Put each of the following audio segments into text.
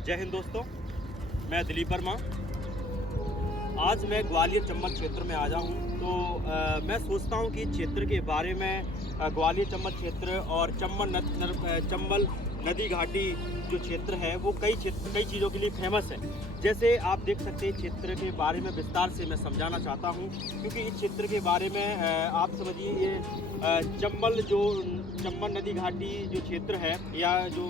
जय हिंद दोस्तों, मैं दिलीप वर्मा। आज मैं ग्वालियर चंबल क्षेत्र में आया हूँ। तो मैं सोचता हूँ कि क्षेत्र के बारे में ग्वालियर चंबल क्षेत्र और चंबल नदी घाटी जो क्षेत्र है वो कई चीज़ों के लिए फेमस है। जैसे आप देख सकते हैं, क्षेत्र के बारे में विस्तार से मैं समझाना चाहता हूँ, क्योंकि इस क्षेत्र के बारे में आप समझिए, ये चंबल नदी घाटी जो क्षेत्र है, या जो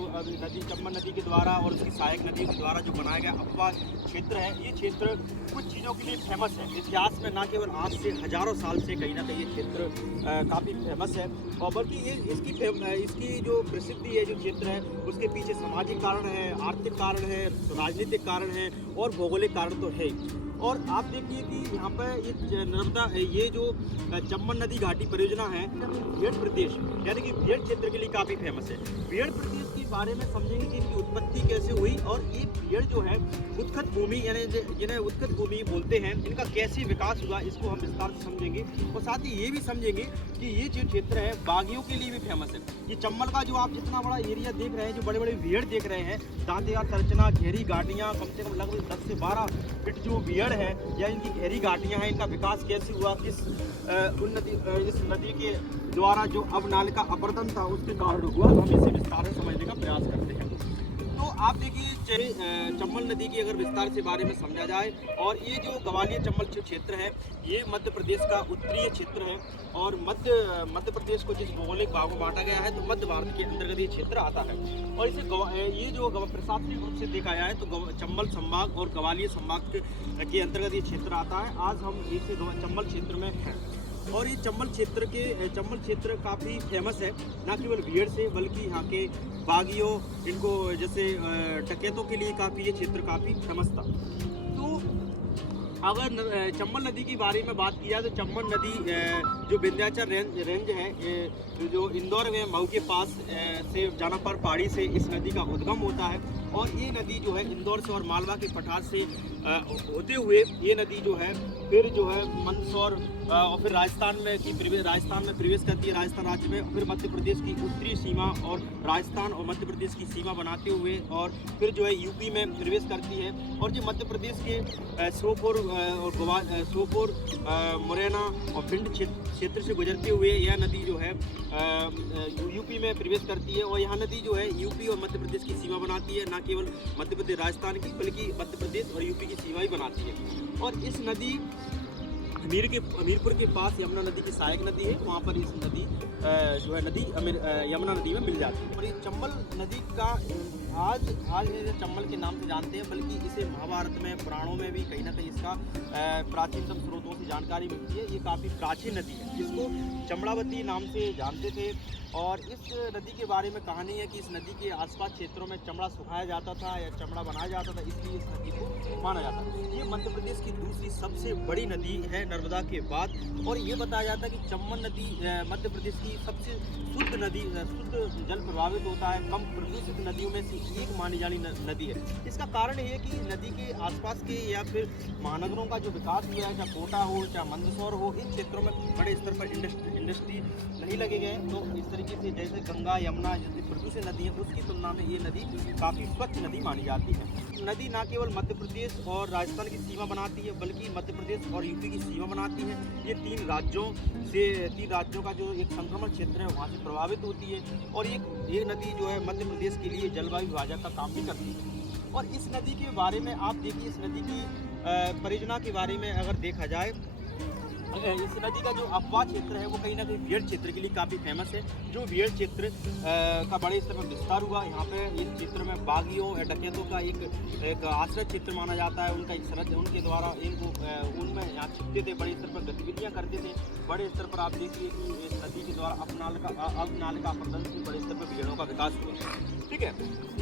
चंबल नदी के द्वारा और उसकी सहायक नदी के द्वारा जो बनाया गया अफवाह क्षेत्र है, ये क्षेत्र कुछ चीज़ों के लिए फेमस है। इतिहास में ना केवल आज से हजारों साल से कहीं ना कहीं ये क्षेत्र काफ़ी फेमस है, और बल्कि ये इसकी जो प्रसिद्धि है, जो क्षेत्र है, उसके पीछे सामाजिक कारण है, आर्थिक कारण है, राजनीतिक कारण है और भौगोलिक कारण तो है ही। और आप देखिए कि यहाँ पर ये जो चंबल नदी घाटी परियोजना है, भेड़ प्रदेश यानी कि भेड़ क्षेत्र के लिए काफ़ी फेमस है। भेड़ प्रदेश के बारे में समझेंगे कि इनकी उत्पत्ति कैसे हुई, और ये भेड़ जो है उत्खत भूमि, यानी जिन्हें उत्खत भूमि बोलते हैं, इनका कैसे विकास हुआ, इसको हम विस्तार से समझेंगे। और साथ ही ये भी समझेंगे कि ये जो क्षेत्र है बागियों के लिए भी फेमस है। ये चंबल का जो आप जितना बड़ा एरिया देख रहे हैं, जो बड़े बड़े भेड़ देख रहे हैं, दांतेदार संरचना, घेरी घाटियाँ, कम से कम लगभग 10 से 12 फीट जो भेड़ है या इनकी घेरी घाटियाँ हैं, इनका विकास कैसे हुआ, इस नदी के द्वारा जो अवनालिका अपरदन था उसके कारण हुआ, हम इसे विस्तार से समझने का प्रयास करते हैं। तो आप देखिए, चंबल नदी की अगर विस्तार से बारे में समझा जाए, और ये जो ग्वालियर चंबल क्षेत्र है, ये मध्य प्रदेश का उत्तरीय क्षेत्र है, और मध्य प्रदेश को जिस भौगोलिक भाग में बांटा गया है, तो मध्य भारत के अंतर्गत ये क्षेत्र आता है। और इसे ये जो प्रशासनिक रूप से देखा जाए तो चंबल संभाग और ग्वालियर संभाग के अंतर्गत ये क्षेत्र आता है। आज हम इसे चंबल क्षेत्र में हैं, और ये चंबल क्षेत्र काफ़ी फेमस है, ना केवल भेड़ से बल्कि यहाँ के बागियों, इनको जैसे डकैतों के लिए काफ़ी ये क्षेत्र काफ़ी फेमस था। तो अगर चंबल नदी की बारे में बात किया तो चंबल नदी जो विंध्याचल रेंज है, जो इंदौर में मऊ के पास से जानापर पहाड़ी से इस नदी का उद्गम होता है, और ये नदी जो है इंदौर से और मालवा के पठार से होते हुए ये नदी जो है फिर जो है मंदसौर और फिर राजस्थान में प्रवेश करती है, राजस्थान राज्य में, फिर मध्य प्रदेश की उत्तरी सीमा और राजस्थान और मध्य प्रदेश की सीमा बनाते हुए, और फिर जो है यूपी में प्रवेश करती है। और जो मध्य प्रदेश के श्योपुर मुरैना और भिंड क्षेत्र से गुजरते हुए यह नदी जो है यूपी में प्रवेश करती है, और यह नदी जो है यूपी और मध्य प्रदेश की सीमा बनाती है, ना केवल मध्य प्रदेश राजस्थान की बल्कि मध्य प्रदेश और यूपी की सीमा ही बनाती है। और इस नदी हमीरपुर के पास यमुना नदी की सहायक नदी है, वहाँ पर इस नदी जो है यमुना नदी में मिल जाती है। और ये चंबल नदी का आज चंबल के नाम से जानते हैं, बल्कि इसे महाभारत में, पुराणों में भी कहीं ना कहीं इसका प्राचीनतम स्रोतों से जानकारी मिलती है। ये काफ़ी प्राचीन नदी है, जिसको चमड़ावती नाम से जानते थे। और इस नदी के बारे में कहानी है कि इस नदी के आसपास क्षेत्रों में चमड़ा सुखाया जाता था या चमड़ा बनाया जाता था, इसलिए इस नदी को माना जाता है। ये मध्य प्रदेश की दूसरी सबसे बड़ी नदी है नर्मदा के बाद, और ये बताया जाता है कि चंबल नदी मध्य प्रदेश की सबसे शुद्ध जल प्रभावित होता है, कम प्रदूषित नदियों में से एक मानी जानी नदी है। इसका कारण ये है कि नदी के आसपास के या फिर महानगरों का जो विकास हुआ है, चाहे कोटा हो चाहे मंदसौर हो, इन क्षेत्रों में बड़े स्तर पर इंडस्ट्री नहीं लगे गए। तो इस तरीके से जैसे गंगा यमुना जैसी प्रदूषित नदी है, उसकी तुलना में ये नदी काफ़ी स्वच्छ नदी मानी जाती है। नदी न केवल मध्य प्रदेश और राजस्थान की सीमा बनाती है, बल्कि मध्य प्रदेश और यूपी की सीमा बनाती है। ये तीन राज्यों का जो एक संक्रमण क्षेत्र है वहाँ से प्रभावित होती है, और ये नदी जो है मध्य प्रदेश के लिए जलवायु विभाजक का काम भी करती है। और इस नदी के बारे में आप देखिए, इस नदी की परियोजना के बारे में अगर देखा जाए, इस नदी का जो अफवाह क्षेत्र है वो कहीं ना कहीं भेड़ क्षेत्र के लिए काफ़ी फेमस है। जो भेड़ क्षेत्र का बड़े स्तर पर विस्तार हुआ, यहाँ पे इस क्षेत्र में बागियों या डकैतों का एक आश्रय क्षेत्र माना जाता है। उनका एक सरहद, उनके द्वारा उनमें यहाँ छिपते थे, बड़े स्तर पर गतिविधियाँ करते थे। बड़े स्तर पर आप देखिए कि इस नदी के द्वारा अवनालिका अपरदन से बड़े स्तर पर भेड़ों का विकास हुआ। ठीक है,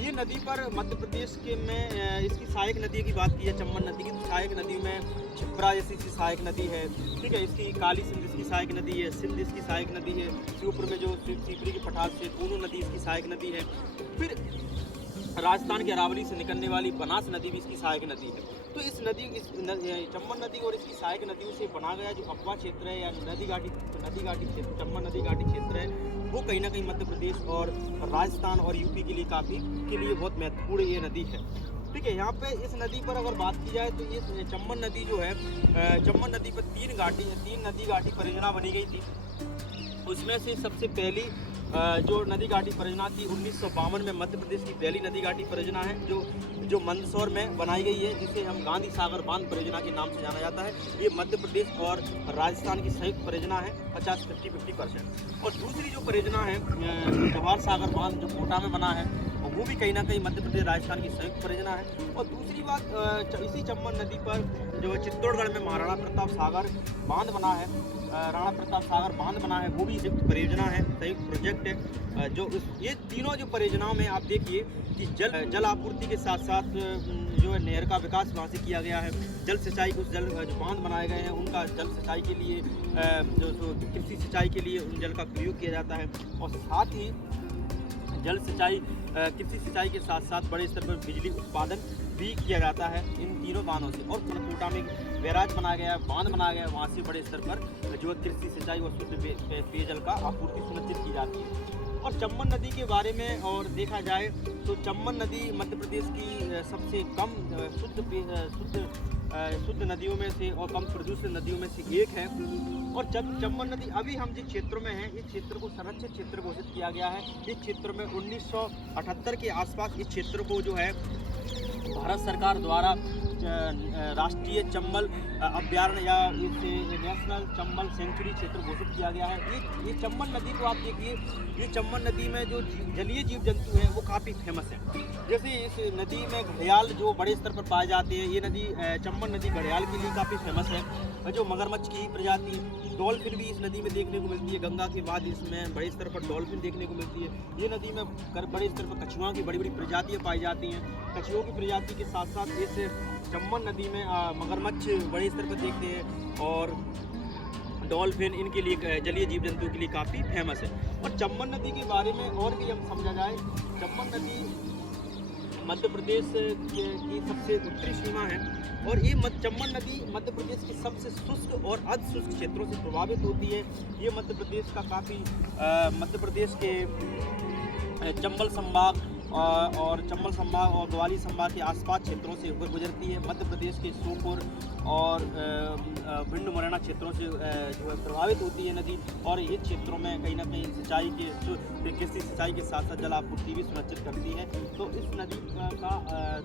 ये नदी पर मध्य प्रदेश में इसकी सहायक नदी की बात की है, चंबल नदी की, तो सहायक नदी में छिप्रा जैसी सहायक नदी है। ठीक है, इसकी काली सिंध इसकी सहायक नदी है, सिंध इसकी सहायक नदी है, श्योपुर में जो सीपरी के पठार से पूनू नदी इसकी सहायक नदी है। फिर राजस्थान के अरावली से निकलने वाली बनास नदी भी इसकी सहायक नदी है। तो इस चंबल नदी और इसकी सहायक नदियों से बना गया जो अफवाह क्षेत्र है या नदी घाटी क्षेत्र, चंबल नदी घाटी क्षेत्र है, वो कहीं ना कहीं मध्य प्रदेश और राजस्थान और यूपी के लिए बहुत महत्वपूर्ण ये नदी है। ठीक है। यहाँ पे इस नदी पर अगर बात की जाए तो ये चम्बल नदी जो है, चम्बल नदी पर तीन नदी घाटी परियोजना बनी गई थी। उसमें से सबसे पहली जो नदी घाटी परियोजना थी 1952 में मध्य प्रदेश की पहली नदी घाटी परियोजना है जो मंदसौर में बनाई गई है, जिसे हम गांधी सागर बांध परियोजना के नाम से जाना जाता है। ये मध्य प्रदेश और राजस्थान की संयुक्त परियोजना है 50-50%। और दूसरी जो परियोजना है जवाहर सागर बांध जो कोटा में बना है, वो भी कहीं ना कहीं मध्य प्रदेश राजस्थान की संयुक्त परियोजना है। और दूसरी बात, इसी चम्बल नदी पर जो चित्तौड़गढ़ में महाराणा प्रताप सागर बांध बना है, राणा प्रताप सागर बांध बना है, वो भी संयुक्त परियोजना है, संयुक्त प्रोजेक्ट है। ये तीनों जो परियोजनाओं में आप देखिए कि जल आपूर्ति के साथ साथ जो है नहर का विकास वहाँ से किया गया है। जल सिंचाई को जो बांध बनाए गए हैं उनका जल सिंचाई के लिए, जो कृषि सिंचाई के लिए उन जल का प्रयोग किया जाता है। और साथ ही जल सिंचाई, कृषि सिंचाई के साथ साथ बड़े स्तर पर बिजली उत्पादन भी किया जाता है इन तीनों बांधों से। और कोटा में बैराज बनाया गया है, बांध बनाया गया है, वहाँ से बड़े स्तर पर जो कृषि सिंचाई और शुद्ध पेयजल का आपूर्ति सुनिश्चित की जाती है। और चम्बल नदी के बारे में और देखा जाए तो चम्बल नदी मध्य प्रदेश की सबसे कम शुद्ध नदियों में से और कम प्रदूषित नदियों में से एक है। और जब चम्बल नदी अभी हम जिस क्षेत्र में हैं, इस क्षेत्र को संरक्षित क्षेत्र घोषित किया गया है। इस क्षेत्र में 1978 के आसपास इस क्षेत्र को जो है भारत सरकार द्वारा राष्ट्रीय चंबल अभ्यारण्य या इसे नेशनल चंबल सेंचुरी क्षेत्र घोषित किया गया है। ये चंबल नदी को आप देखिए, ये चंबल नदी में जो जलीय जीव जंतु हैं वो काफ़ी फेमस है। जैसे इस नदी में घड़ियाल जो बड़े स्तर पर पाए जाते हैं, ये नदी चंबल नदी घड़ियाल के लिए काफ़ी फेमस है। जो मगरमच्छ की प्रजाति, डॉल्फिन भी इस नदी में देखने को मिलती है। गंगा के बाद इसमें बड़े स्तर पर डॉल्फिन देखने को मिलती है। ये नदी में बड़े स्तर पर कछुआ की बड़ी बड़ी प्रजातियाँ पाई जाती हैं। कछुओं की प्रजाति के साथ साथ इस चम्बल नदी में मगरमच्छ बड़े स्तर पर देखते हैं और डॉल्फिन इनके लिए जलीय जीव जंतु के लिए काफ़ी फेमस है। और चम्बल नदी के बारे में और भी हम समझा जाए, चम्बल नदी मध्य प्रदेश की सबसे उत्तरी सीमा है। और ये चम्बल नदी मध्य प्रदेश की सबसे शुष्क और अर्ध शुष्क क्षेत्रों से प्रभावित होती है। ये मध्य प्रदेश का काफ़ी मध्य प्रदेश के चंबल संभाग और चंबल संभाग और ग्वालियर संभाग के आसपास क्षेत्रों से होकर गुजरती है। मध्य प्रदेश के श्योपुर और भिंड मुरैना क्षेत्रों से जो है प्रभावित होती है नदी। और ये क्षेत्रों में कहीं ना कहीं सिंचाई के कृषि सिंचाई के साथ साथ जल आपूर्ति भी सुनिश्चित करती है। तो इस नदी का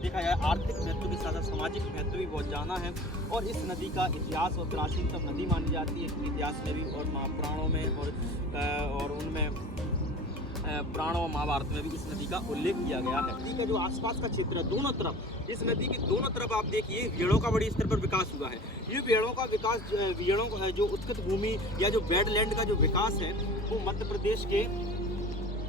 देखा जाए आर्थिक महत्व के साथ साथ सामाजिक महत्व भी बहुत ज़्यादा है। और इस नदी का इतिहास और प्राचीनतम नदी मानी जाती है। इतिहास में भी और महापुराणों में और उनमें पुराण और महाभारत में भी इस नदी का उल्लेख किया गया है। नदी का जो आसपास का क्षेत्र है दोनों तरफ, इस नदी की दोनों तरफ आप देखिए भेड़ों का बड़ी स्तर पर विकास हुआ है। ये भेड़ों का विकास, भेड़ों का जो उत्कट भूमि या जो वेटलैंड का जो विकास है वो मध्य प्रदेश के,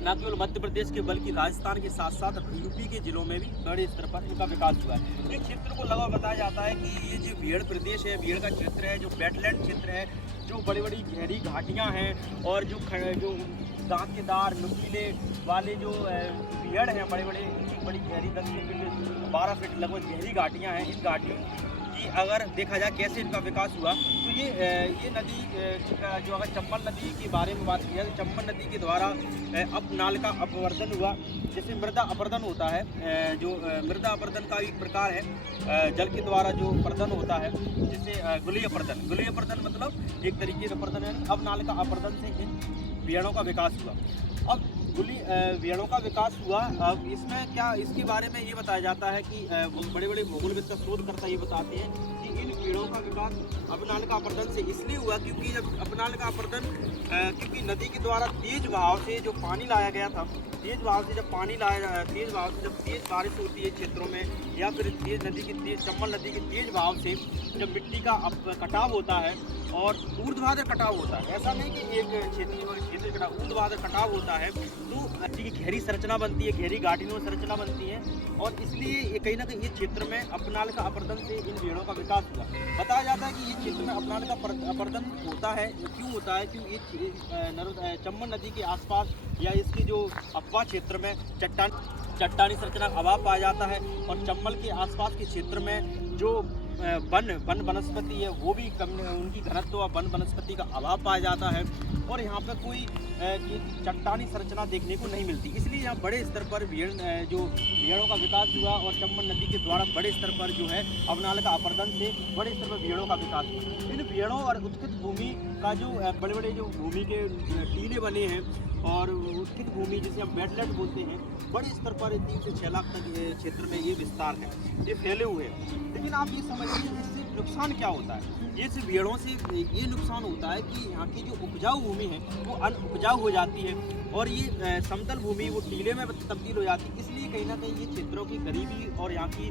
न केवल मध्य प्रदेश के बल्कि राजस्थान के साथ साथ यूपी के जिलों में भी बड़े स्तर पर इनका विकास हुआ है। इस क्षेत्र को लगा बताया जाता है कि ये जो भेड़ प्रदेश है, भेड़ का क्षेत्र है, जो वेटलैंड क्षेत्र है, जो बड़ी बड़ी गहरी घाटियाँ हैं और जो दांतेदार नुकीले वाले जो भेड़ हैं, बड़े बड़े बड़ी गहरी 10 फीट 12 फीट लगभग गहरी घाटियाँ हैं। इन घाटियों की अगर देखा जाए कैसे इनका विकास हुआ तो ये नदी जो अगर चंबल नदी के बारे में बात की जाए तो चंबल नदी के द्वारा अब नाल का अपवर्धन हुआ। जैसे मृदा अपर्दन होता है, जो मृदा अपर्दन का एक प्रकार है जल के द्वारा जो अपर्दन होता है, जैसे गुलीय अपर्दन मतलब एक तरीके से अपर्दन है। अब नाल का अपर्दन से इन भेड़ों का विकास हुआ। अब भेड़ों का विकास हुआ। अब इसमें क्या, इसके बारे में ये बताया जाता है कि बड़े बड़े भूगोलविद का शोधकर्ता ये बताते हैं कि इन भेड़ों का विकास अपनाल का अपर्दन से इसलिए हुआ क्योंकि जब अपनाल का अपर्दन क्योंकि नदी के द्वारा तेज बहाव से जो पानी लाया गया था, तेज बहाव से जब तेज बारिश होती है क्षेत्रों में, या फिर चंबल नदी के तेज बहाव से जब मिट्टी का कटाव होता है और ऊर्ध्वाधर कटाव होता है, ऐसा नहीं कि एक क्षेत्र कटाव, ऊर्ध्वाधर कटाव होता है, तो नदी की गहरी संरचना बनती है, गहरी घाटियों संरचना बनती है। और इसलिए ये कहीं ना कहीं ये क्षेत्र में अपनाल का अपर्दन से इन भेड़ों का विकास हुआ। बताया जाता है कि ये क्षेत्र में अपनाल का अपर्दन होता है, क्यों होता है, क्योंकि चंबल नदी के आसपास या इसकी जो अफवाह क्षेत्र में चट्टानी संरचना का अभाव पाया जाता है। और चंबल के आसपास के क्षेत्र में जो वन वनस्पति है वो भी कम, उनकी घनत्व व वन वनस्पति का अभाव पाया जाता है। और यहाँ पर कोई चट्टानी संरचना देखने को नहीं मिलती। इसलिए यहाँ बड़े स्तर पर भेड़ों का विकास हुआ और चंबल नदी के द्वारा बड़े स्तर पर जो है अवनाल का अपरदन से बड़े स्तर पर भेड़ों का विकास हुआ। इन भेड़ों और उत्कृष्ट भूमि का जो बड़े बड़े जो भूमि के टीले बने हैं और उत्कृष्ट भूमि जिसे हम वेटलैंड बोलते हैं, बड़े स्तर पर 3 से 6 लाख तक क्षेत्र में ये विस्तार है, ये फैले हुए हैं। लेकिन आप ये समझिए इससे नुकसान क्या होता है। ये सिर्फ भेड़ों से ये नुकसान होता है कि यहाँ की जो उपजाऊ भूमि है वो अनउपजाऊ हो जाती है और ये समतल भूमि वो टीले में तब्दील हो जाती है। इसलिए कहीं ना कहीं ये क्षेत्रों की गरीबी और यहाँ की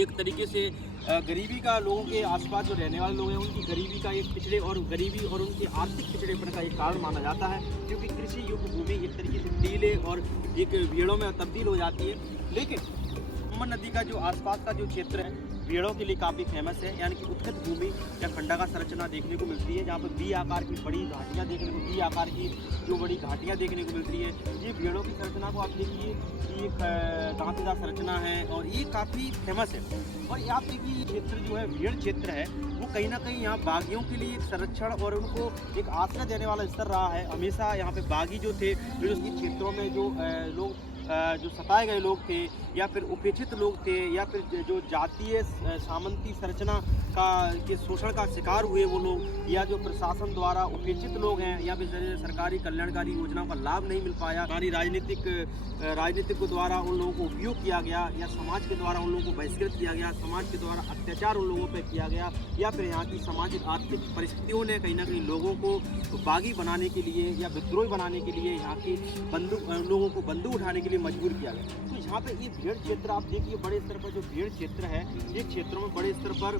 एक तरीके से गरीबी का लोगों के आसपास जो रहने वाले लोग हैं उनकी गरीबी का एक पिछड़े और गरीबी और उनके आर्थिक पिछड़ेपन का एक कारण माना जाता है, क्योंकि कृषि युक्त भूमि एक तरीके से टीले और एक भेड़ों में तब्दील हो जाती है। लेकिन चंबल नदी का जो आसपास का जो क्षेत्र है भेड़ों के लिए काफ़ी फेमस है, यानी कि उत्कृष्ट भूमि या खंडाकार संरचना देखने को मिलती है, जहाँ पर वी आकार की बड़ी घाटियाँ देखने को वी आकार की जो बड़ी घाटियाँ देखने को मिलती है। ये भेड़ों की संरचना को आप देखिए, ये दांतेदार संरचना है और ये काफ़ी फेमस है। और आप देखिए ये क्षेत्र जो है भेड़ क्षेत्र है वो कहीं ना कहीं यहाँ बागियों के लिए एक संरक्षण और उनको एक आश्रय देने वाला स्तर रहा है। हमेशा यहाँ पे बागी जो थे जो इसके क्षेत्रों में जो लोग जो सताए गए लोग थे या फिर उपेक्षित लोग थे या फिर जो जातीय सामंती संरचना के शोषण का शिकार हुए वो लोग, या जो प्रशासन द्वारा उपेक्षित लोग हैं या फिर सरकारी कल्याणकारी योजनाओं का लाभ नहीं मिल पाया, हमारी राजनीतिक के द्वारा उन लोगों को उपयोग किया गया या समाज के द्वारा उन लोगों को बहिष्कृत किया गया, समाज के द्वारा अत्याचार उन लोगों पर किया गया, या फिर यहाँ की सामाजिक आर्थिक परिस्थितियों ने कहीं ना कहीं लोगों को बागी बनाने के लिए या विद्रोही बनाने के लिए यहाँ की लोगों को बंदूक उठाने के लिए मजबूर किया गया। तो यहाँ पे ये भेड़ क्षेत्र आप देखिए, बड़े स्तर पर जो भेड़ क्षेत्र है ये क्षेत्रों में बड़े स्तर पर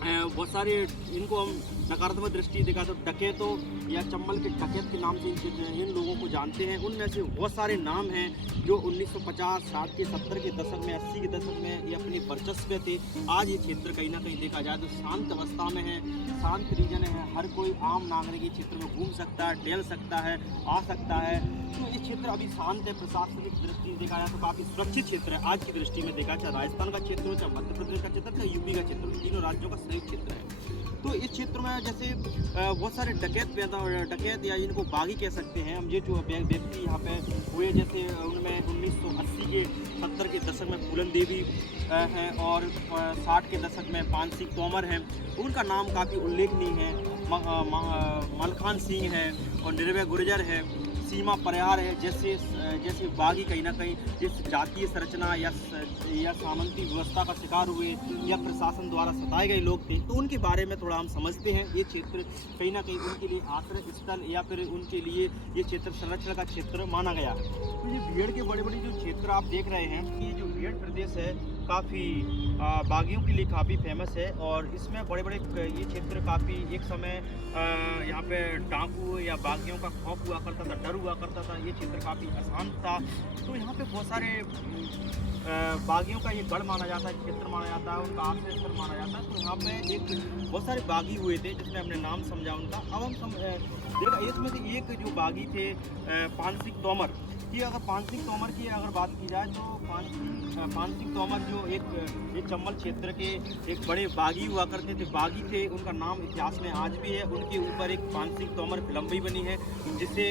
बहुत सारे इनको हम नकारात्मक दृष्टि देखा तो डकैतों या चंबल के डकैत के नाम से इन लोगों को जानते हैं। उनमें से बहुत सारे नाम हैं जो 1950, 60 के 70 के दशक में, 80 के दशक में ये अपने वर्चस्व में थे। आज ये क्षेत्र कहीं ना कहीं देखा जाए तो शांत अवस्था में है, शांत रीजन है, हर कोई आम नागरिक ये क्षेत्र में घूम सकता है, टहल सकता है, आ सकता है। तो ये क्षेत्र अभी शांत है, प्रशासनिक दृष्टि से देखा जाए तो काफ़ी सुरक्षित क्षेत्र है। आज की दृष्टि में देखा चाहे राजस्थान का क्षेत्र हो, चाहे मध्य प्रदेश का क्षेत्र, चाहे यूपी का क्षेत्र हो, तीनों राज्यों का संयुक्त क्षेत्र है। तो इस क्षेत्र में जैसे बहुत सारे डकैत या इनको बागी कह सकते हैं हम, ये जो व्यक्ति यहाँ पे हुए जैसे उनमें 1980 के 70 के दशक में फूलन देवी हैं और 60 के दशक में पान सिंह तोमर हैं। उनका नाम काफ़ी उल्लेखनीय है। मलखान सिंह है और निर्भय गुर्जर है, सीमा परिहार है, जैसे बागी कहीं ना कहीं जिस जातीय संरचना या सामंती व्यवस्था का शिकार हुए या प्रशासन द्वारा सताए गए लोग थे, तो उनके बारे में थोड़ा हम समझते हैं। ये क्षेत्र कहीं ना कहीं उनके लिए आश्रय स्थल या फिर उनके लिए ये क्षेत्र संरक्षण का क्षेत्र माना गया है। तो ये भेड़ के बड़े बड़े जो क्षेत्र आप देख रहे हैं, ये जो भेड़ प्रदेश है काफ़ी बागियों के लिए काफ़ी फेमस है और इसमें बड़े बड़े ये क्षेत्र काफ़ी एक समय यहाँ पे डाकू या बागियों का खौफ हुआ करता था, डर हुआ करता था। ये क्षेत्र काफ़ी अशांत था, तो यहाँ पे बहुत सारे बागियों का ये गढ़ माना जाता है, क्षेत्र माना जाता है, उनका आश्रय स्थल माना जाता है। तो यहाँ पे एक बहुत सारे बागी हुए थे जिसमें हमने नाम समझा उनका। अब हम देखा इसमें से एक जो बागी थे पान सिंह तोमर, ये अगर पान सिंह तोमर की अगर बात की जाए तो पान सिंह तोमर जो एक चंबल क्षेत्र के एक बड़े बागी हुआ करते थे, बागी थे, उनका नाम इतिहास में आज भी है। उनके ऊपर एक पान सिंह तोमर फिल्म भी बनी है जिसे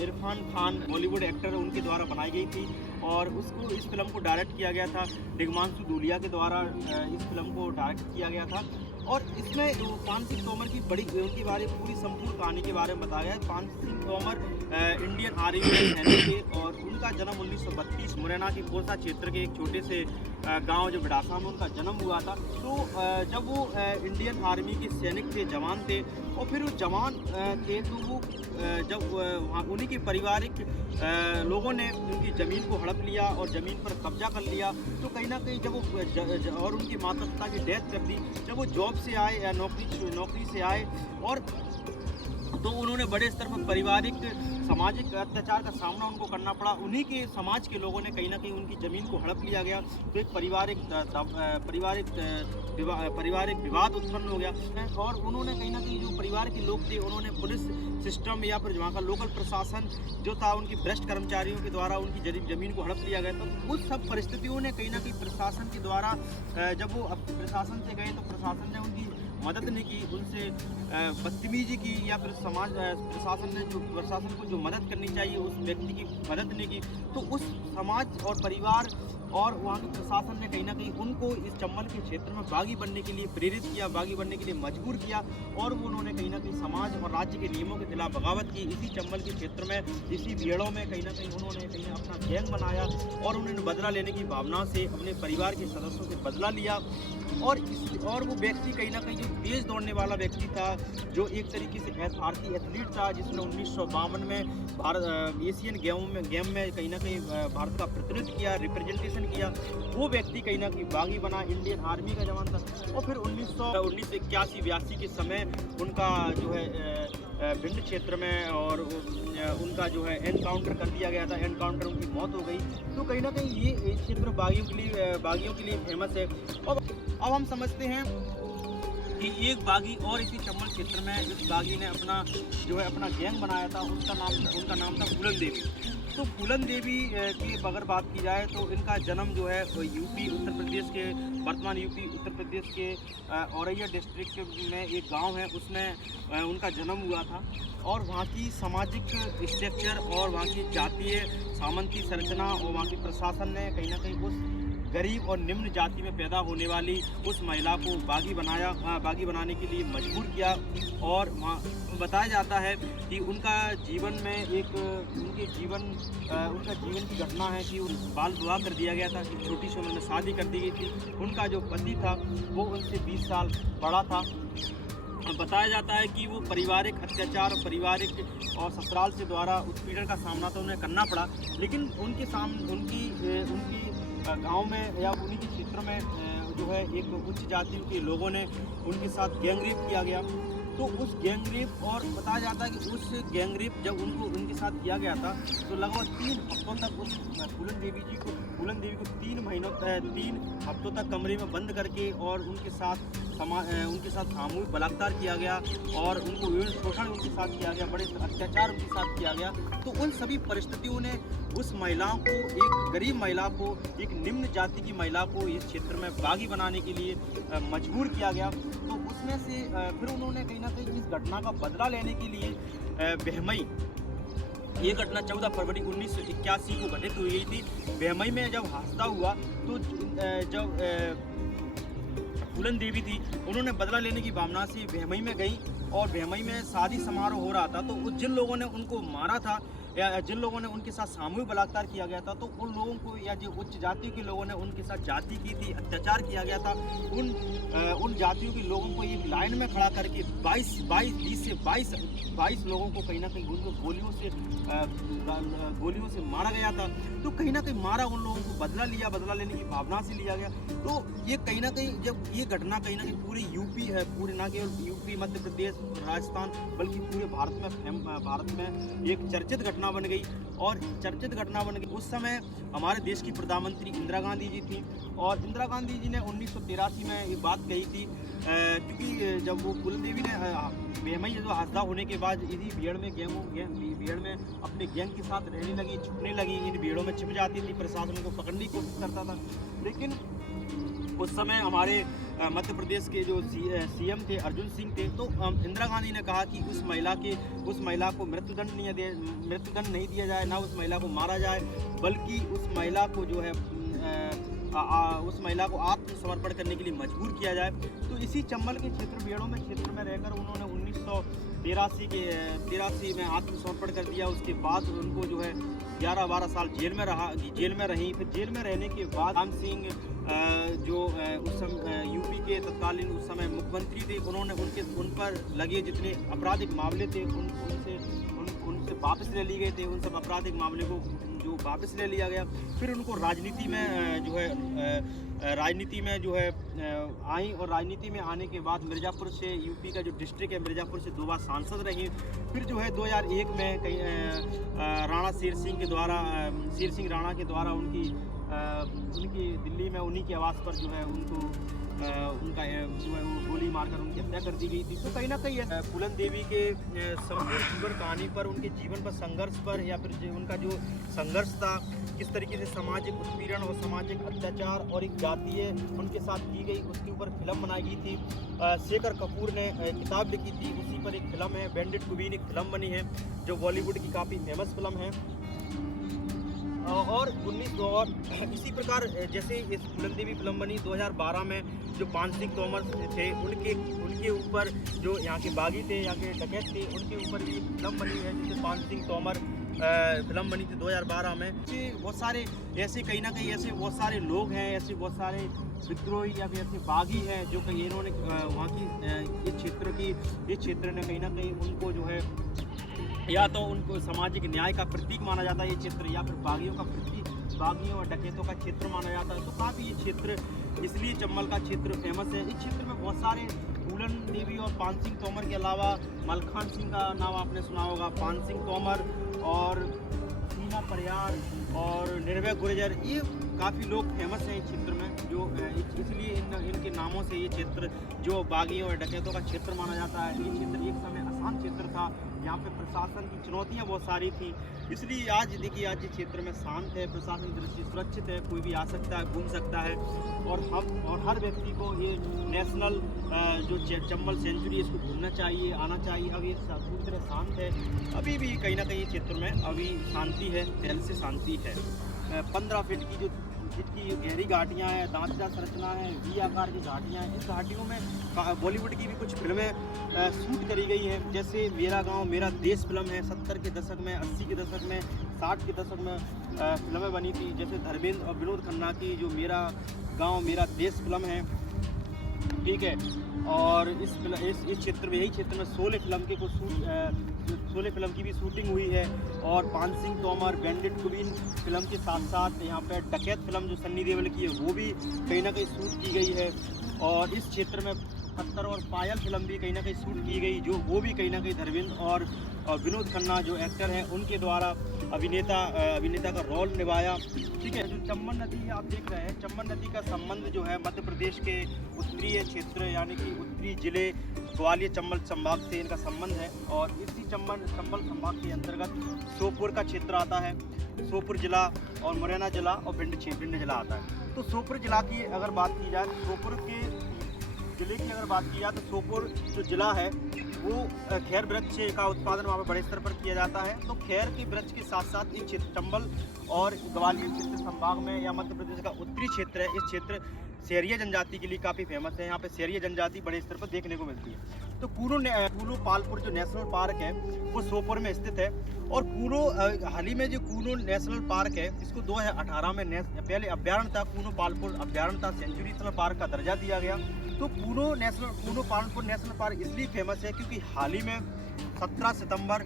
इरफान खान बॉलीवुड एक्टर उनके द्वारा बनाई गई थी और इस फिल्म को डायरेक्ट किया गया था दिग्मांशु धूलिया के द्वारा। इस फिल्म को डायरेक्ट किया गया था और इसमें पान सिंह तोमर की उनके बारे में पूरी संपूर्ण कहानी के बारे में बताया है। पान सिंह तोमर इंडियन आर्मी में सैनिक थे और उनका जन्म 1932 मुरैना के कोरसा क्षेत्र के एक छोटे से गांव जो बिडासा में उनका जन्म हुआ था। तो जब वो इंडियन आर्मी के सैनिक थे, जवान थे, और फिर वो जवान थे तो वो जब वहाँ उन्हीं के पारिवारिक लोगों ने उनकी ज़मीन को हड़प लिया और ज़मीन पर कब्जा कर लिया। तो कहीं ना कहीं जब वो और उनकी माता पिता की डेथ कर दी, जब वो जॉब से आए या नौकरी से आए और तो उन्होंने बड़े स्तर पर पारिवारिक सामाजिक अत्याचार का सामना उनको करना पड़ा। उन्हीं के समाज के लोगों ने कहीं ना कहीं उनकी ज़मीन को हड़प लिया गया, तो एक पारिवारिक विवाद उत्पन्न हो गया और उन्होंने कहीं ना कहीं जो परिवार के लोग थे उन्होंने पुलिस सिस्टम या फिर वहाँ का लोकल प्रशासन जो था उनकी भ्रष्ट कर्मचारियों के द्वारा उनकी ज़मीन को हड़प लिया गया। तो उस सब परिस्थितियों ने कहीं ना कहीं प्रशासन के द्वारा जब वो प्रशासन से गए तो प्रशासन ने मदद नहीं की, उनसे बदतमीजी की, या फिर प्रशासन को जो मदद करनी चाहिए उस व्यक्ति की मदद नहीं की, तो उस समाज और परिवार और वहाँ के प्रशासन ने कहीं ना कहीं उनको इस चंबल के क्षेत्र में बागी बनने के लिए प्रेरित किया, बागी बनने के लिए मजबूर किया, और वो उन्होंने कहीं ना कहीं समाज और राज्य के नियमों के खिलाफ बगावत की। इसी चंबल के क्षेत्र में, इसी भीड़ों में कहीं ना कहीं उन्होंने अपना गैंग बनाया और उन्होंने बदला लेने की भावना से अपने परिवार के सदस्यों से बदला लिया। और वो व्यक्ति कहीं ना कहीं जो तेज दौड़ने वाला व्यक्ति था, जो एक तरीके से भारतीय एथलीट था, जिसने 1952 में एशियन गेम में कहीं ना कहीं भारत का प्रतिनिधित्व किया, रिप्रेजेंटेशन किया, वो व्यक्ति कहीं ना कहीं बागी बना, इंडियन आर्मी का जवान था। और फिर 1981-82 के समय उनका जो है भिंड क्षेत्र में और उनका जो है एनकाउंटर कर दिया गया था, एनकाउंटर उनकी मौत हो गई। तो कहीं ना कहीं ये क्षेत्र बागियों के लिए फेमस है। अब हम समझते हैं कि एक बागी और इसी चंबल क्षेत्र में इस बागी ने अपना गैंग बनाया था, उनका नाम था फूलन देवी। तो फूलन देवी की अगर बात की जाए तो इनका जन्म जो है यूपी उत्तर प्रदेश के, वर्तमान यूपी उत्तर प्रदेश के औरैया डिस्ट्रिक्ट में एक गांव है, उसमें उनका जन्म हुआ था। और वहाँ की सामाजिक स्ट्रक्चर और वहाँ की जातीय सामंती संरचना और वहाँ के प्रशासन ने कहीं ना कहीं उस गरीब और निम्न जाति में पैदा होने वाली उस महिला को बागी बनाने के लिए मजबूर किया। और बताया जाता है कि उनका जीवन की घटना है कि बाल विवाह कर दिया गया था, कि छोटी सी उम्र में शादी कर दी गई थी। उनका जो पति था वो उनसे 20 साल बड़ा था। बताया जाता है कि वो पारिवारिक अत्याचार और ससुराल से द्वारा उत्पीड़न का सामना तो उन्हें करना पड़ा, लेकिन उनकी गांव में या उन्हीं के क्षेत्र में जो है एक उच्च जाति के लोगों ने उनके साथ गैंग रेप किया गया। तो उस गैंग रेप, और बताया जाता है कि उस गैंग रेप जब उनके साथ किया गया था तो लगभग 3 हफ्तों तक उस फूलन देवी को 3 हफ्तों तक कमरे में बंद करके और उनके साथ सामूहिक बलात्कार किया गया और उनको विभिन्न शोषण उनके साथ किया गया, बड़े अत्याचार उनके साथ किया गया। तो उन सभी परिस्थितियों ने उस महिलाओं को, एक गरीब महिला को, एक निम्न जाति की महिला को इस क्षेत्र में बागी बनाने के लिए मजबूर किया गया। तो उसमें से फिर उन्होंने कहीं ना कहीं इस घटना का बदला लेने के लिए बहमई, ये घटना 14 फरवरी 1981 को घटित हुई थी। बहमई में जब हादसा हुआ तो जब फूलन देवी थी, उन्होंने बदला लेने की भावना से बहमई में गई और बहमई में शादी समारोह हो रहा था। तो जिन लोगों ने उनको मारा था या जिन लोगों ने उनके साथ सामूहिक बलात्कार किया गया था, तो उन लोगों को, या जो उच्च जाति के लोगों ने उनके साथ जाति की थी, अत्याचार किया गया था, उन जातियों के लोगों को एक लाइन में खड़ा करके 20 से 22 लोगों को कहीं ना कहीं उनको गोलियों से मारा गया था। तो कहीं ना कहीं मारा उन लोगों को, बदला लेने की भावना से लिया गया। तो ये कहीं ना कहीं, जब ये घटना कहीं ना कहीं पूरी यूपी है, पूरे ना केवल यूपी, मध्य प्रदेश, राजस्थान, बल्कि पूरे भारत में एक चर्चित घटना बन गई। और चर्चित घटना बन गई उस समय हमारे देश की प्रधानमंत्री इंदिरा गांधी जी थी, और इंदिरा गांधी जी ने 1983 में ये बात कही थी, क्योंकि जब वो फूलन देवी ने बहमई जो हादसा होने के बाद इसी भीड़ में अपने गैंग के साथ रहने लगी, छुपने लगी, इन भीड़ों में छिप जाती थी, प्रशासन को पकड़ने की कोशिश करता था। लेकिन उस समय हमारे मध्य प्रदेश के जो सीएम थे अर्जुन सिंह थे, तो इंदिरा गांधी ने कहा कि उस महिला को मृत्युदंड नहीं दिया जाए, ना उस महिला को मारा जाए, बल्कि उस महिला को जो है उस महिला को आत्मसमर्पण करने के लिए मजबूर किया जाए। तो इसी चंबल के क्षेत्र में रहकर उन्होंने 1983 में आत्मसमर्पण कर दिया। उसके बाद उनको जो है 11-12 साल जेल में रही। फिर जेल में रहने के बाद राम सिंह जो उस समय यूपी के तत्कालीन उस समय मुख्यमंत्री थे, उन्होंने उन पर लगे जितने आपराधिक मामले थे उनसे वापस ले लिए गए थे। उन सब आपराधिक मामले को जो वापस ले लिया गया। फिर उनको राजनीति में जो है आई, और राजनीति में आने के बाद मिर्ज़ापुर से, यूपी का जो डिस्ट्रिक्ट है मिर्ज़ापुर से 2 बार सांसद रही। फिर जो है 2001 में शेर सिंह राणा के द्वारा उनकी उनकी दिल्ली में उन्हीं के आवास पर जो है उनको उनका जो है वो गोली मारकर उनकी हत्या कर दी गई थी। तो कहीं ना कहीं फूलन देवी के संपूर्ण जीवन कहानी पर, उनके जीवन पर संघर्ष पर, या फिर उनका जो संघर्ष था, किस तरीके से सामाजिक उत्पीड़न और सामाजिक अत्याचार और एक जातीय उनके साथ की गई, उसके ऊपर फिल्म बनाई गई थी। शेखर कपूर ने किताब लिखी थी, उसी पर एक फिल्म है बैंडिट क्वीन, एक फिल्म बनी है जो बॉलीवुड की काफ़ी फेमस फिल्म है। और इसी प्रकार जैसे इस फूलन देवी फिल्म बनी 2012 में, जो पान सिंह तोमर थे उनके ऊपर, जो यहाँ के बागी थे, यहाँ के डकैत थे, उनके ऊपर भी फिल्म बनी है जिससे पान सिंह तोमर फिल्म बनी थी 2012 में। बहुत सारे ऐसे कहीं ना कहीं ऐसे बहुत सारे लोग हैं, ऐसे बहुत सारे विद्रोही या फिर ऐसे बागी हैं जो कहीं इन्होंने वहाँ की इस क्षेत्र ने कहीं ना कहीं उनको जो है या तो उनको सामाजिक न्याय का प्रतीक माना जाता है ये क्षेत्र, या फिर बागियों का प्रतीक, बागियों और डकैतों का क्षेत्र माना जाता है। तो काफ़ी ये क्षेत्र इसलिए चंबल का क्षेत्र फेमस है। इस क्षेत्र में बहुत सारे फूलन देवी और पान सिंह तोमर के अलावा मलखान सिंह का नाम आपने सुना होगा, पान सिंह तोमर और सीना परियार और निर्भय गुर्जर, ये काफ़ी लोग फेमस हैं इस क्षेत्र में, जो इसलिए इनके नामों से ये क्षेत्र जो बागियों और डकैतों का क्षेत्र माना जाता है। ये क्षेत्र एक समय आसान क्षेत्र था, यहाँ पे प्रशासन की चुनौतियाँ बहुत सारी थी, इसलिए आज देखिए आज ये क्षेत्र में शांत है, प्रशासन दृष्टि सुरक्षित है, कोई भी आ सकता है, घूम सकता है, और हर व्यक्ति को ये नेशनल जो चंबल सेंचुरी इसको घूमना चाहिए, आना चाहिए। अब ये पूरी तरह शांत है, अभी भी कहीं ना कहीं क्षेत्र में अभी शांति है, पहले से शांति है। 15 फीट की जो जिसकी गहरी घाटियाँ हैं, दांतदार संरचना है, वी आकार की घाटियाँ हैं, इस घाटियों में बॉलीवुड की भी कुछ फिल्में शूट करी गई हैं, जैसे मेरा गांव मेरा देश फिल्म है, 70 के दशक में, 80 के दशक में, 60 के दशक में फिल्में बनी थी, जैसे धर्मेंद्र और विनोद खन्ना की जो मेरा गांव मेरा देश फिल्म है, ठीक है। और इस क्षेत्र में, यही क्षेत्र में शोले फिल्म की भी शूटिंग हुई है, और पान Singh Tomar bandit queen film के साथ साथ यहाँ पे डकैत फिल्म जो सन्नी देओल की है वो भी कहीं ना कहीं शूट की गई है, और इस क्षेत्र में पत्थर और पायल फिल्म भी कहीं ना कहीं शूट की गई, जो वो भी कहीं ना कहीं धर्मेंद्र और विनोद खन्ना जो एक्टर हैं उनके द्वारा अभिनेता का रोल निभाया, ठीक है। जो चंबल नदी आप देख रहे हैं, चंबल नदी का संबंध जो है मध्य प्रदेश के उत्तरीय क्षेत्र यानी कि उत्तरी जिले ग्वालियर चंबल संभाग से इनका संबंध है, और इसी चंबल संभाग के अंतर्गत सोपुर का क्षेत्र आता है, सोपुर जिला और मुरैना जिला और भिंड जिला आता है। तो सोपुर जिला की अगर बात की जाए, सोपुर के जिले की अगर बात की जाए तो सोपुर जो जिला है वो खैर वृक्ष का उत्पादन वहाँ पर बड़े स्तर पर किया जाता है। तो खैर के वृक्ष के साथ साथ इस चंबल और ग्वालियर क्षेत्र संभाग में या मध्य प्रदेश का उत्तरी क्षेत्र है, इस क्षेत्र शहरीय जनजाति के लिए काफ़ी फेमस है। यहाँ पे शहरीय जनजाति बड़े स्तर पर देखने को मिलती है। तो कूनो पालपुर जो नेशनल पार्क है वो सोपुर में स्थित है, और हाल ही में जो कूनो नेशनल पार्क है इसको 2018 में पहले अभ्यारण्य था, कूनो पालपुर अभ्यारण्य था, सेंचुरी नेशनल पार्क का दर्जा दिया गया। तो कूनो पालपुर नेशनल पार्क इसलिए फेमस है क्योंकि हाल ही में 17 सितंबर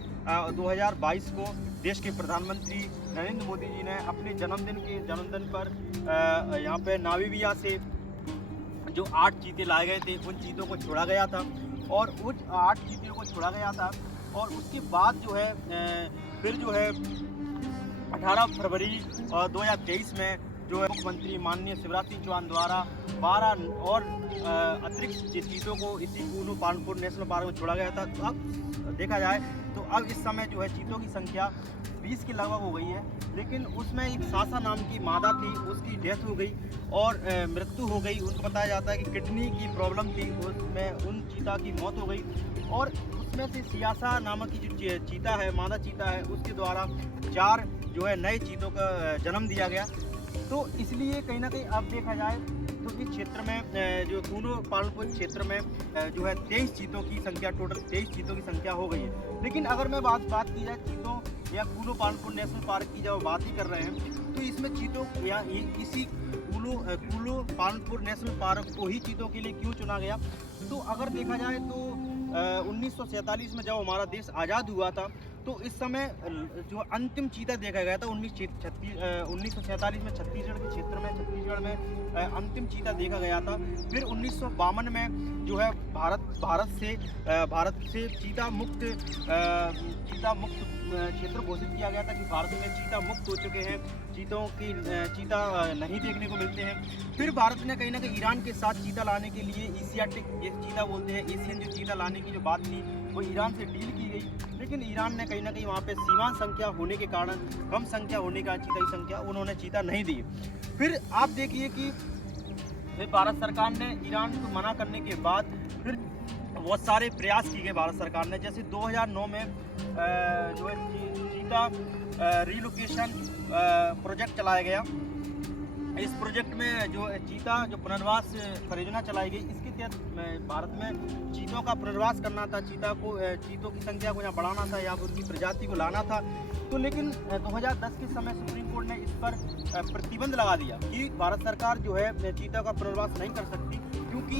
2022 को देश के प्रधानमंत्री नरेंद्र मोदी जी ने अपने जन्मदिन पर यहाँ पे नामीबिया से जो 8 चीते लाए गए थे, उन चीतों को छोड़ा गया था, और उन 8 चीतों को छोड़ा गया था, और उसके बाद जो है फिर जो है 18 फरवरी 2023 में जो है मुख्यमंत्री माननीय शिवराज सिंह चौहान द्वारा 12 और अतिरिक्त चीतों को इसी कूनो पालपुर नेशनल पार्क में छोड़ा गया था। तो अब देखा जाए तो अब इस समय जो है चीतों की संख्या 20 के लगभग हो गई है, लेकिन उसमें एक सासा नाम की मादा थी, उसकी डेथ हो गई और मृत्यु हो गई। उनको बताया जाता है कि किडनी की प्रॉब्लम थी, उसमें उन चीता की मौत हो गई, और उसमें से सियासा नामक की जो चीता है, मादा चीता है, उसके द्वारा 4 जो है नए चीतों का जन्म दिया गया। तो इसलिए कहीं ना कहीं अब देखा जाए तो इस क्षेत्र में जो कूनो पालपुर क्षेत्र में जो है 23 चीतों की संख्या, टोटल 23 चीतों की संख्या हो गई है। लेकिन अगर मैं बात की जाए चीतों या कूनो पालपुर नेशनल पार्क की जब बात ही कर रहे हैं, तो इसमें चीतों या इसी कूनो पालपुर नेशनल पार्क को ही चीतों के लिए क्यों चुना गया? तो अगर देखा जाए तो 1947 में जब हमारा देश आज़ाद हुआ था, तो इस समय जो अंतिम चीता देखा गया था 1947 में छत्तीसगढ़ के क्षेत्र में, छत्तीसगढ़ में अंतिम चीता देखा गया था। फिर 1952 में जो है भारत से चीता मुक्त क्षेत्र घोषित किया गया था कि भारत में चीता मुक्त हो चुके हैं, चीता नहीं देखने को मिलते हैं। फिर भारत ने कहीं ना कहीं ईरान के साथ चीता लाने के लिए एशियाटिक चीता बोलते हैं, एशियन जो चीता लाने की जो बात थी वो ईरान से डील की गई, लेकिन ईरान ने कहीं ना कहीं वहाँ पे सीमांत संख्या होने के कारण, कम संख्या होने का चीता की संख्या, उन्होंने चीता नहीं दी। फिर आप देखिए कि भारत सरकार ने ईरान को मना करने के बाद फिर बहुत सारे प्रयास किए गए भारत सरकार ने। जैसे 2009 में जो है चीता रिलोकेशन प्रोजेक्ट चलाया गया। इस प्रोजेक्ट में जो चीता जो पुनर्वास परियोजना चलाई गई, इसके तहत भारत में चीतों का पुनर्वास करना था, चीतों की संख्या को यहाँ बढ़ाना था या उनकी प्रजाति को लाना था। तो लेकिन 2010 के समय सुप्रीम कोर्ट ने इस पर प्रतिबंध लगा दिया कि भारत सरकार जो है चीता का पुनर्वास नहीं कर सकती, क्योंकि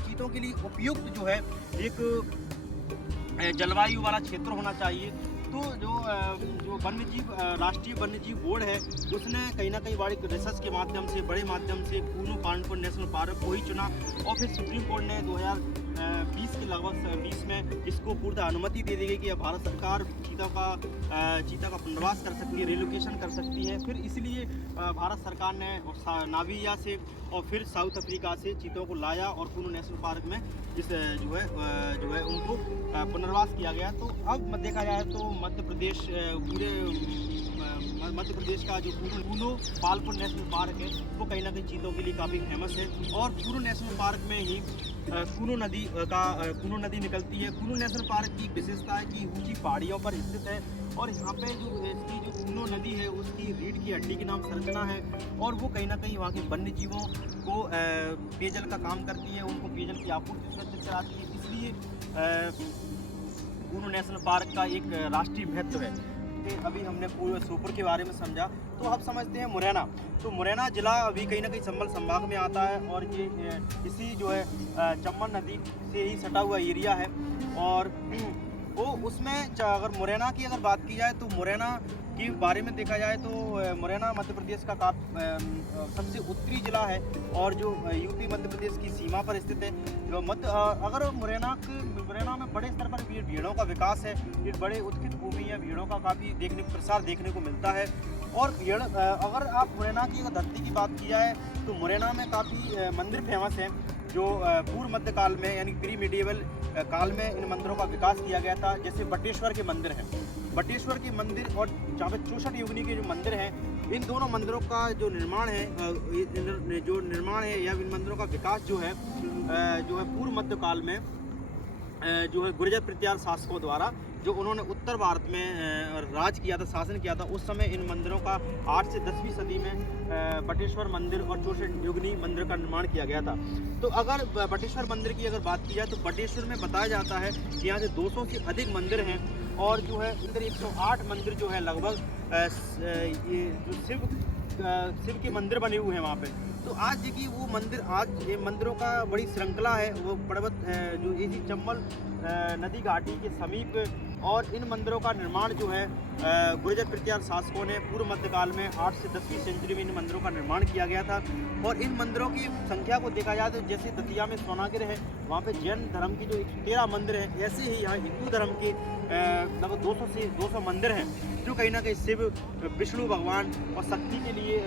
चीतों के लिए उपयुक्त जो है एक जलवायु वाला क्षेत्र होना चाहिए। तो जो वन्यजीव राष्ट्रीय वन्यजीव बोर्ड है, उसने कहीं ना कहीं बड़ी रिसर्च के माध्यम से, बड़े माध्यम से कूनो कानपुर नेशनल पार्क को ही चुना और फिर सुप्रीम कोर्ट ने 2020 के लगभग 20 में इसको पूर्णतः अनुमति दे दी गई कि भारत सरकार चीता का पुनर्वास कर सकती है, रिलोकेशन कर सकती है। फिर इसलिए भारत सरकार ने नामीबिया से और फिर साउथ अफ्रीका से चीतों को लाया और कूनो नेशनल पार्क में इस जो है उनको पुनर्वास किया गया। तो अब देखा जाए तो मध्य प्रदेश का जो कूनो पालपुर नेशनल पार्क है वो कहीं ना कहीं चीतों के लिए काफ़ी फेमस है। और कूनो नेशनल पार्क में ही कूनो नदी निकलती है। कूनो नेशनल पार्क की विशेषता है कि ऊंची पहाड़ियों पर स्थित है और यहाँ पे इसकी जो कूनो नदी है उसकी रीढ़ की हड्डी के नाम संरचना है और वो कहीं ना कहीं वहाँ के वन्य जीवों को पेयजल का काम करती है, उनको पेयजल की आपूर्ति सुनिश्चित कराती है। इसलिए कूनो नेशनल पार्क का एक राष्ट्रीय महत्व है। अभी हमने पूरे सोपुर के बारे में समझा, तो अब समझते हैं मुरैना। तो मुरैना जिला अभी कहीं ना कहीं संभल संभाग में आता है और ये इसी जो है चम्बल नदी से ही सटा हुआ एरिया है। और वो उसमें अगर मुरैना की अगर बात की जाए तो मुरैना के बारे में देखा जाए तो मुरैना मध्य प्रदेश का सबसे उत्तरी जिला है और जो यूपी मध्य प्रदेश की सीमा पर स्थित है। जो अगर मुरैना में बड़े स्तर पर भेड़ों का विकास है, फिर बड़े उत्कृष्ट भूमि है, भेड़ों का काफ़ी प्रसार देखने को मिलता है। और भेड़ अगर आप मुरैना की अगर धरती की बात की जाए तो मुरैना में काफ़ी मंदिर फेमस हैं जो पूर्व मध्य काल में यानी प्री मिडिवल काल में इन मंदिरों का विकास किया गया था। जैसे बटेश्वर के मंदिर हैं, बटेश्वर के मंदिर और जहाँ पे 64 योगिनी के जो मंदिर हैं, इन दोनों मंदिरों का जो निर्माण है या इन मंदिरों का विकास जो है पूर्व मध्य काल में जो है गुर्जर प्रत्यार शासकों द्वारा जो उन्होंने उत्तर भारत में राज किया था, शासन किया था, उस समय इन मंदिरों का 8 से 10वीं सदी में बटेश्वर मंदिर और 64 योगिनी मंदिर का निर्माण किया गया था। तो अगर बटेश्वर मंदिर की अगर बात की जाए तो बटेश्वर में बताया जाता है कि यहाँ से 200 से अधिक मंदिर हैं और जो है इधर 108 मंदिर जो है लगभग ये जो शिव के मंदिर बने हुए हैं वहाँ पे। तो आज देखिए वो मंदिर, आज ये मंदिरों का बड़ी श्रृंखला है, वो पर्वत जो इसी चंबल नदी घाटी के समीप। और इन मंदिरों का निर्माण जो है गुर्जर प्रत्यार शासकों ने पूर्व मध्यकाल में 8 से 10वीं सेंचुरी में इन मंदिरों का निर्माण किया गया था। और इन मंदिरों की संख्या को देखा जाए तो जैसे दतिया में सोनागिर है, वहाँ पे जैन धर्म की जो 113 मंदिर हैं, ऐसे ही यहाँ हिंदू धर्म के लगभग 200 मंदिर हैं जो कहीं ना कहीं शिव, विष्णु भगवान और शक्ति के लिए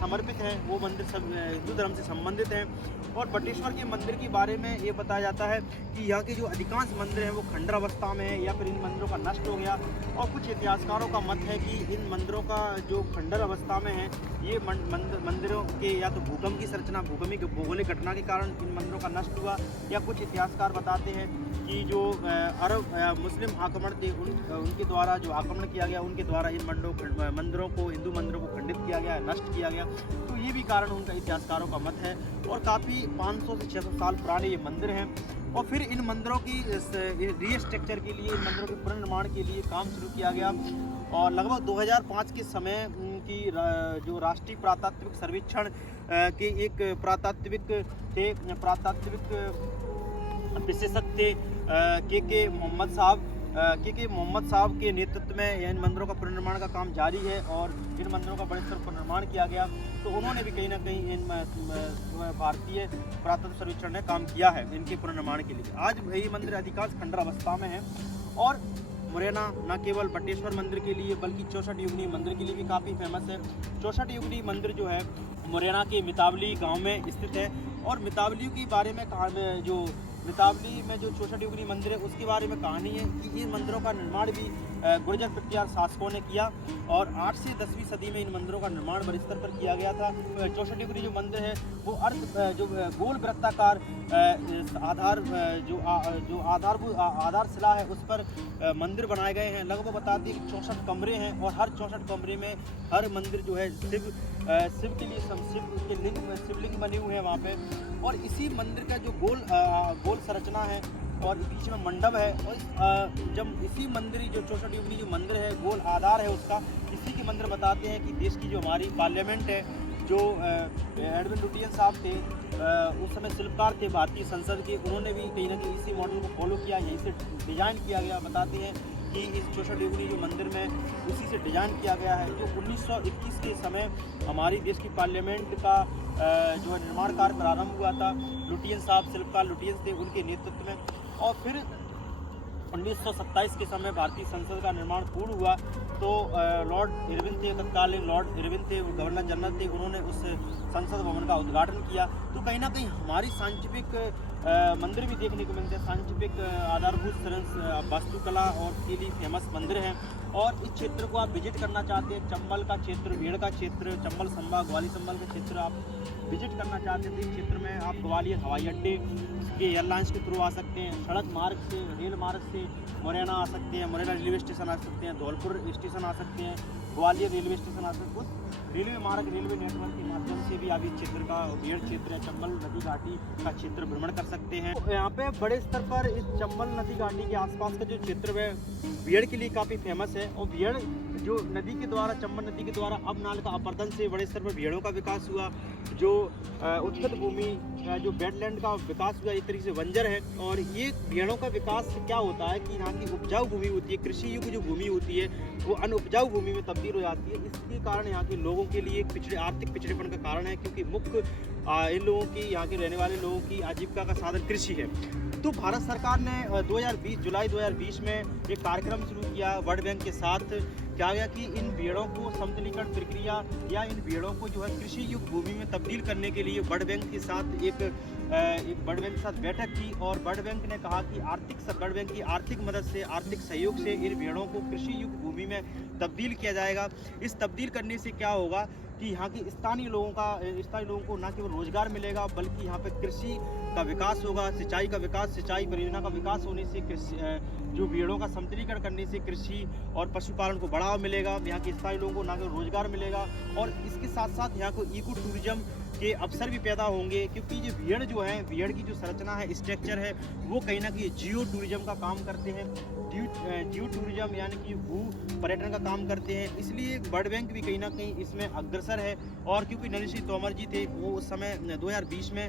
समर्पित हैं। वो मंदिर सब हिंदू धर्म से संबंधित हैं। और बटेश्वर के मंदिर के बारे में ये बताया जाता है कि यहाँ के जो अधिकांश मंदिर हैं वो खंडर अवस्था में है या फिर इन मंदिरों का नष्ट हो गया। और कुछ इतिहासकारों का मत है कि इन मंदिरों का जो खंडर अवस्था में है ये मंदिरों के या तो भूकंप की संरचना, भौगोलिक घटना के कारण इन मंदिरों का नष्ट हुआ, या कुछ इतिहासकार बताते हैं कि जो अरब मुस्लिम आक्रमण थे उनके द्वारा जो आक्रमण किया गया, उनके द्वारा इन मंदिरों को, हिंदू मंदिरों को खंडित किया गया, नष्ट किया गया। तो ये भी कारण उनका इतिहासकारों का मत है। और काफ़ी 500 से 600 साल पुराने ये मंदिर हैं। और फिर इन मंदिरों की रीस्ट्रक्चर के लिए, इन मंदिरों के पुनर्निर्माण के लिए काम शुरू किया गया। और लगभग 2005 के समय की जो राष्ट्रीय पुरातात्विक सर्वेक्षण के एक पुरातात्विक विशेषज्ञ थे के मोहम्मद साहब, क्योंकि मोहम्मद साहब के नेतृत्व में इन मंदिरों का पुनर्निर्माण का काम जारी है और इन मंदिरों का बड़े स्तर पर निर्माण किया गया। तो उन्होंने भी कहीं ना कहीं इन भारतीय पुरातत्व सर्वेक्षण ने काम किया है इनके पुनर्निर्माण के लिए। आज ये मंदिर अधिकांश खंडरावस्था में है और मुरैना न केवल बटेश्वर मंदिर के लिए बल्कि 64 युगनी मंदिर के लिए भी काफ़ी फेमस है। 64 युगनी मंदिर जो है मुरैना के मितावली गांव में स्थित है और मितावली के बारे में जो मितावली में जो 64 युगनी मंदिर है उसके बारे में कहानी है कि इन मंदिरों का निर्माण भी गुर्जर प्रत्यार शासकों ने किया और 8 से 10वीं सदी में इन मंदिरों का निर्माण बड़े स्तर पर किया गया था। 64 युगनी जो मंदिर है वो जो गोल वृत्ताकार आधार जो आधारशिला है उस पर मंदिर बनाए गए हैं। लगभग बताते हैं कि 64 कमरे हैं और हर 64 कमरे में हर मंदिर जो है शिव के लिए शिवलिंग बने हुए हैं वहाँ पे। और इसी मंदिर का जो गोल संरचना है और बीच में मंडप है और जब इसी मंदिर जो 64 युगनी जो मंदिर है गोल आधार है उसका, इसी के मंदिर बताते हैं कि देश की जो हमारी पार्लियामेंट है जो एडविन लुटियन साहब थे उस समय शिल्पकार थे भारतीय संसद के, उन्होंने भी कहीं ना कहीं इसी मॉडल को फॉलो किया, यहीं से डिज़ाइन किया गया। बताते हैं कि इस 64 युगनी जो मंदिर में उसी से डिज़ाइन किया गया है जो 1921 के समय हमारी देश की पार्लियामेंट का जो है निर्माण कार्य प्रारंभ हुआ था। लुटियन साहब शिल्पकार लुटियन थे उनके नेतृत्व में और फिर 1927 के समय भारतीय संसद का निर्माण पूर्ण हुआ तो लॉर्ड इरविन थे, तत्कालीन लॉर्ड इरविन थे, वो गवर्नर जनरल थे, उन्होंने उस संसद भवन का उद्घाटन किया। तो कहीं ना कहीं हमारी सांस्कृतिक मंदिर भी देखने को मिलते हैं, सांस्कृतिक आधारभूत वास्तुकला और के लिए फेमस मंदिर हैं। और इस क्षेत्र को आप विजिट करना चाहते हैं, चंबल का क्षेत्र, भीड़ का क्षेत्र, चंबल संभाग ग्वालियर चंबल का क्षेत्र आप विजिट करना चाहते हैं तो इस क्षेत्र में आप ग्वालियर हवाई अड्डे के एयरलाइंस के थ्रू आ सकते हैं, सड़क मार्ग से रेल मार्ग से मुरैना आ सकते हैं, मुरैना रेलवे स्टेशन आ सकते हैं, धौलपुर स्टेशन आ सकते हैं, ग्वालियर रेलवे स्टेशन आ सकते हैं। उस रेलवे मार्ग रेलवे नेटवर्क के माध्यम से भी आप इस क्षेत्र का भीड़ क्षेत्र है चंबल नदी घाटी का क्षेत्र भ्रमण कर सकते हैं। तो यहाँ पे बड़े स्तर पर इस चंबल नदी घाटी के आसपास का जो क्षेत्र है भीड़ के लिए काफ़ी फेमस है और भीड़ जो नदी के द्वारा चंबल नदी के द्वारा अब नाल का अपर्दन से बड़े स्तर पर भीड़ों का विकास हुआ, जो उच्चत भूमि जो वेटलैंड का विकास हुआ, एक तरीके से बंजर है। और ये भीड़ों का विकास क्या होता है कि यहाँ की उपजाऊ भूमि होती है, कृषि युग जो भूमि होती है वो अनुपजाऊ भूमि में तब्दील हो जाती है। इसके कारण यहाँ के लोगों के लिए आर्थिक पिछड़ेपन का कारण है क्योंकि मुख्य इन लोगों की यहाँ के रहने वाले लोगों की आजीविका का साधन कृषि है। तो भारत सरकार ने जुलाई 2020 में एक कार्यक्रम शुरू किया वर्ल्ड बैंक के साथ। क्या गया कि इन भेड़ों को समतलीकरण प्रक्रिया या इन भेड़ों को जो है कृषि युग भूमि में तब्दील करने के लिए वर्ल्ड बैंक के साथ एक वर्ल्ड बैंक के साथ बैठक की और वर्ल्ड बैंक ने कहा कि वर्ल्ड बैंक की आर्थिक मदद से, आर्थिक सहयोग से इन भेड़ों को कृषि युग भूमि में तब्दील किया जाएगा। इस तब्दील करने से क्या होगा कि यहाँ के स्थानीय लोगों को न केवल रोजगार मिलेगा बल्कि यहाँ पे कृषि का विकास होगा, सिंचाई का विकास, सिंचाई परियोजना का विकास होने से जो भेड़ों का समतलीकरण करने से कृषि और पशुपालन को बढ़ावा मिलेगा, यहाँ के स्थानीय लोगों को न केवल रोजगार मिलेगा और इसके साथ साथ यहाँ को इको टूरिज्म के अवसर भी पैदा होंगे क्योंकि ये भेड़ की जो संरचना है, स्ट्रक्चर है, वो कहीं ना कहीं जियो टूरिज्म का काम करते हैं। जियो टूरिज्म यानी कि भू पर्यटन का काम करते हैं, इसलिए वर्ल्ड बैंक भी कहीं ना कहीं इसमें अग्रसर है। और क्योंकि नरेंद्र सिंह तोमर जी थे वो उस समय 2020 में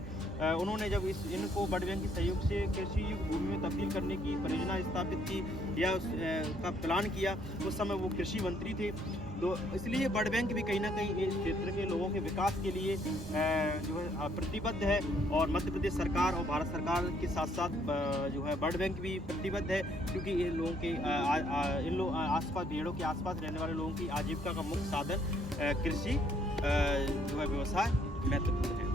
उन्होंने जब इनको वर्ल्ड बैंक के सहयोग से कृषि युग भूमि में तब्दील करने की परियोजना स्थापित की या उसका प्लान किया, उस समय वो कृषि मंत्री थे। तो इसलिए वर्ल्ड बैंक भी कहीं ना कहीं इस क्षेत्र के लोगों के विकास के लिए जो है प्रतिबद्ध है और मध्य प्रदेश सरकार और भारत सरकार के साथ साथ जो है वर्ल्ड बैंक भी प्रतिबद्ध है क्योंकि इन लोगों के आसपास भेड़ों के आसपास रहने वाले लोगों की आजीविका का मुख्य साधन कृषि जो है व्यवसाय महत्वपूर्ण है।